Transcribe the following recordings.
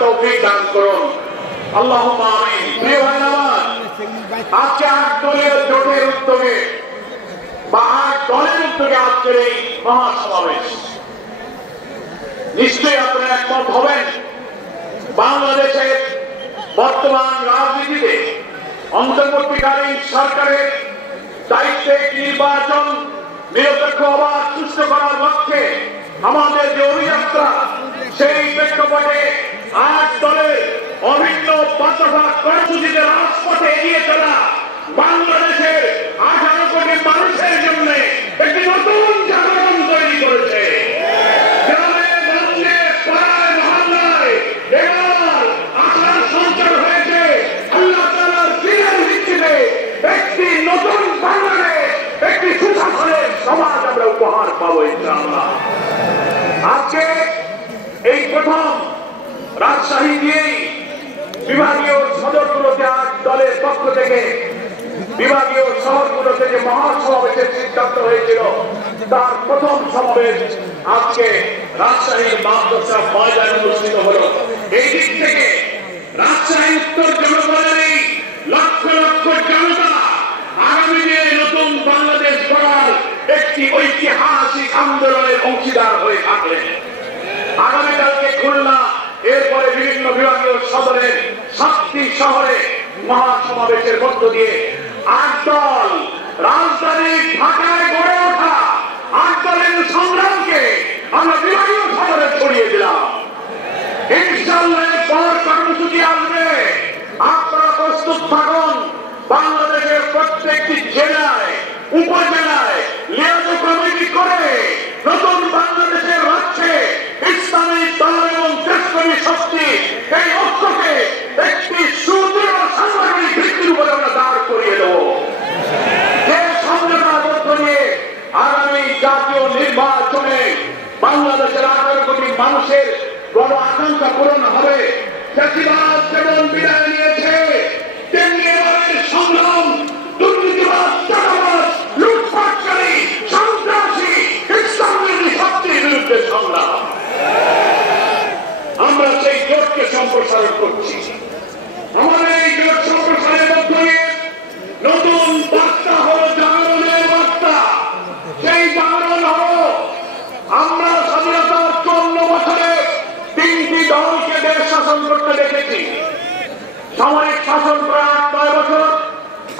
তৌফিক দান করুন, আল্লাহুম্মা আমিন। প্রিয় ভাই আমার, আজকে 8 দলের জোটের উদ্যোগে বা 8 দলের উদ্যোগে আজকের এই মহাসমাবেশ, নিশ্চয়ই আপনারা একমত হবেন, বাংলাদেশের বর্তমান রাজনীতিতে অন্তর্বর্তীকালীন সরকারের দায়িত্বে নির্বাচন নিরপেক্ষ অবাধ সুষ্ঠু করার লক্ষ্যে আমাদের যে অভিযাত্রা, সেই প্রেক্ষাপটে 8 দলের অভিন্ন বাধ্যতা কর্মসূচিতে রাজপথে এগিয়ে চলা বাংলাদেশের 18 কোটি মানুষের জন্য একটি নতুন জাগরণ তৈরি করেছে। গ্রামে গঞ্জে পাড়ায় মহল্লায় এবার আশার সঞ্চার হয়েছে। আল্লাহ তাআলার দ্বীনের ভিত্তিতে একটি নতুন বাংলাদেশ, একটি সুশাসনের সমাজ আমরা উপহার পাবো ইনশাআল্লাহ। আজকে এই প্রথম রাজশাহী দিয়েই বিভাগীয় সদরগুলোতে 8 দলের পক্ষ থেকে বিভাগীয় শহরগুলোতে যে মহাসমাবেশের সিদ্ধান্ত হয়েছিল, তার প্রথম সমাবেশ আজকে রাজশাহীর মাদ্রাসা ময়দানে অনুষ্ঠিত হলো। এই দিক থেকে রাজশাহী উত্তর জনগণের এই লক্ষ লক্ষ জনতা আগামী দিনে নতুন বাংলাদেশ গড়ার একটি ঐতিহাসিক আন্দোলনের অংশীদার হয়ে থাকলেন। আগামীকালকে খুলনা, এরপরে বিভিন্ন বিভাগীয় সদরের 7টি শহরে মহাসমাবেশের মধ্য দিয়ে 8 দল রাজধানী ঢাকায় গড়ে ওঠা 8 দলের সংগ্রামকে আমরা বিভাগীয় শহরে ছড়িয়ে দিলাম। ইনশাআল্লাহ এরপর কর্মসূচি আসবে, আপনারা প্রস্তুত থাকুন। বাংলাদেশের প্রত্যেকটি জেলায়, উপজেলায় লিয়াজু কমিটি করে নতুন বাংলাদেশের লক্ষ্যে ইসলামী দল এবং দেশপ্রেমী শক্তি এই ঐক্যকে একটি সুদৃঢ় সাংগঠনিক ভিত্তির উপরে আমরা দাঁড় করিয়ে দেব। যে সমঝোতার মধ্য দিয়ে আগামী জাতীয় নির্বাচনে বাংলাদেশের 18 কোটি মানুষের বড় আকাঙ্ক্ষা পূরণ হবে। ফ্যাসিবাদ যেমন বিদায় নিয়েছে, তেমনি এবারের সংগ্রাম দুর্নীতিবাদ, চাঁদাবাজ, লুটপাটকারী, সন্ত্রাসী, ইসলামবিরোধী শক্তির বিরুদ্ধে সংগ্রাম। আমরা সেই জোটকে সম্প্রসারণ করছি। আমাদের এই জোট সম্প্রসারের মধ্য দিয়ে নতুন বার্তা হলো জাগরণের বার্তা। সেই জাগরণ হলো আমরা স্বাধীনতার 54 বছরে 3টি দলকে দেশ শাসন করতে দেখেছি। সামরিক শাসন প্রায় 8-9 বছর,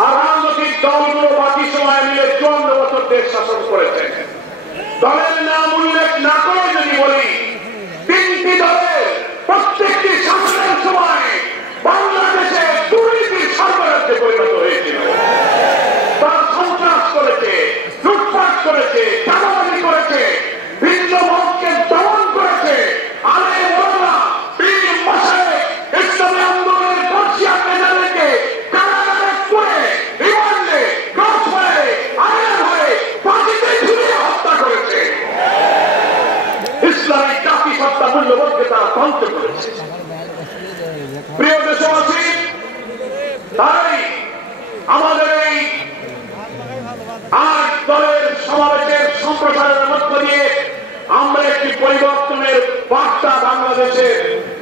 আর রাজনৈতিক দলগুলো বাকি সময় মিলে 54 বছর দেশ শাসন করেছে। দলের নাম উল্লেখ না করে যদি বলি, 3টি দলের প্রত্যেকটি শাসনের সময় বাংলাদেশে দুর্নীতির সরবরাহে পরিণত হয়েছিল। তারা সন্ত্রাস করেছে, লুটপাট করেছে, চাঁদাবাজি করেছে, ভিন্ন মতকে দমন করেছে। আলেম ওলামা, পীর মাশায়েখ, ইসলামী আন্দোলনের বর্ষিয়ান নেতাদেরকে কারাগারে করে, রিমান্ডে, ক্রস হয়ে, আইন হয়ে, ফাঁসিতে ঝুলিয়ে হত্যা করেছে। ইসলামিক জাতিসত্তা মূল্যবোধকে তারা ধ্বংস করেছে। প্রিয় দেশবাসী, তাই আমাদের এই 8 দলের সমাবেশের সম্প্রসারণের মধ্য দিয়ে আমরা একটি পরিবর্তনের বার্তা বাংলাদেশের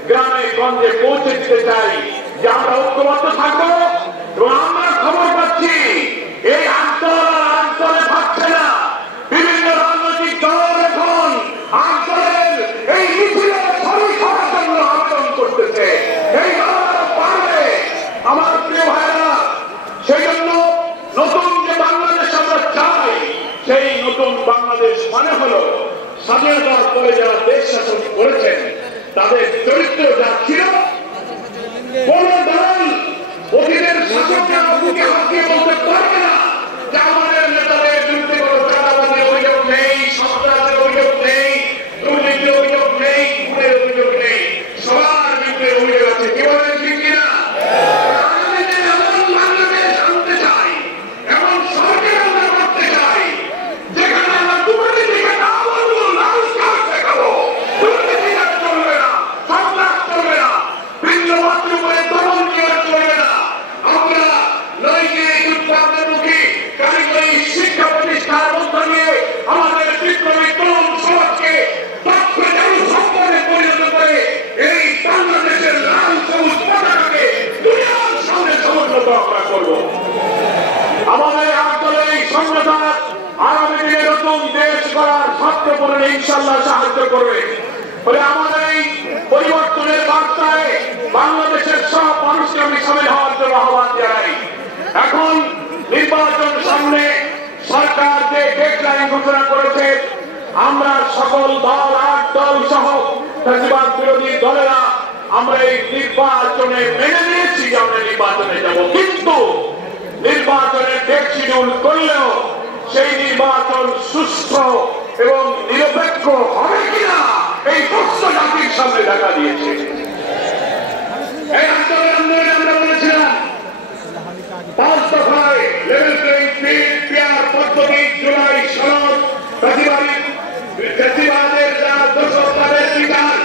গ্রামে গঞ্জে পৌঁছে দিতে চাই যে আমরা ঐক্যবদ্ধ থাকবো। এবং আমরা খবর পাচ্ছি এই 8 দলে থাকছে না। বিভিন্ন রাজনৈতিক দল এখন 8 দলের এই মিছিলে শরীক হওয়ার জন্য আবেদন করতেছে। এই দলরা পারবে। আমার প্রিয় ভাইরা, সেই জন্য নতুন যে বাংলাদেশ আমরা চাই, সেই নতুন বাংলাদেশ মানে হলো স্বাধীনতার পরে যারা দেশ শাসন করেছেন তাদের চরিত্র যা ছিল, কোন দল অতীতের শাসকরা বুকে হাতিয়ে বলতে পারবে না যে আমাদের নেতাদের বিরুদ্ধে কোনো চাঁদাবাজির অভিযোগ নেই, সন্ত্রাসের অভিযোগ নেই, দুর্নীতির অভিযোগ নেই, খুনের অভিযোগ নেই। সবার বিরুদ্ধে অভিযোগ আছে। কি বলেন ঠিক কিনা? আমরা নৈতিক উৎপাদনমুখী কারিগরি পূরণ ইনশাআল্লাহ সাহায্য করবে। বলে আমাদের এই পরিবর্তনের বার্তায় বাংলাদেশের সব মানুষকে আমি সামিল হওয়ার জন্য আহ্বান জানাই। এখন নির্বাচন সামনে, সরকার যে ডেডলাইন ঘোষণা করেছে, আমরা সকল দল 8 দল সহ ফ্যাসিবাদ বিরোধী দলেরা আমরা এই নির্বাচনে মেনে নিয়েছি যে আমরা নির্বাচনে যাব, কিন্তু নির্বাচনের ডেট শিডিউল করলেও সেই নির্বাচন সুষ্ঠু এবং নিরপেক্ষ হবে কিনা এই প্রশ্ন জাতির সামনে দেখা দিয়েছে। এই আন্দোলনে আমরা বলেছিলাম 5 দফায় লেভেল প্লেইং ফিল্ড, পিয়ার পদ্ধতি, জুলাই সনদ, ফ্যাসিবাদের যারা দোষক তাদের বিচার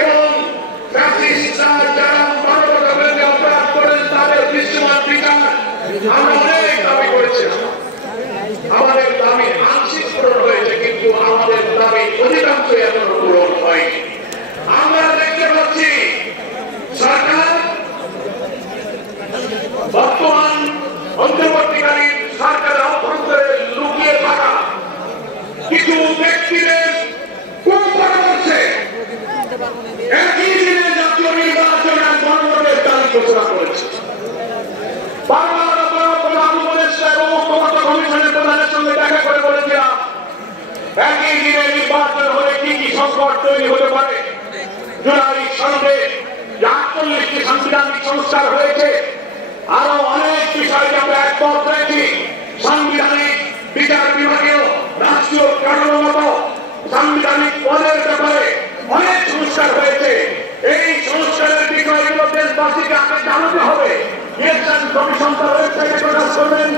এবং ফ্যাসিস্টরা যারা মানবতাবিরোধী অপরাধ করেন তাদের দৃশ্যমান বিচার আমরা অনেক দাবি করেছিলাম। আমাদের দাবি আংশিক পূরণ হয়েছে, কিন্তু আমাদের দাবি অধিকাংশ এখনো পূরণ হয়নি। আমরা দেখতে পাচ্ছি সরকার বর্তমান অন্তর্বর্তীকালীন সরকারের অভ্যন্তরে লুকিয়ে থাকা কিছু ব্যক্তিদের কুপরামর্শে একই দিনে জাতীয় নির্বাচন আর গণভোটের তারিখ ঘোষণা করেছে। বারবার প্রধান উপদেষ্টা এবং ঐক্যমত্য কমিশনের প্রধানের সঙ্গে দেখা করে বলেছিলাম একই দিনে নির্বাচন হলে কি কি সংকট তৈরি হতে পারে। জুলাই সনদে 48টি সাংবিধানিক সংস্কার হয়েছে, আরো অনেক বিষয় আমরা একমত হয়েছি। সাংবিধানিক বিচার বিভাগীয় রাষ্ট্রীয় কাঠামোগত সাংবিধানিক পদের ব্যাপারে অনেক সংস্কার হয়েছে। এই সংস্কারের বিষয়গুলো দেশবাসীকে আগে জানাতে হবে। ইলেকশন কমিশন তার ওয়েবসাইটে প্রকাশ করবেন।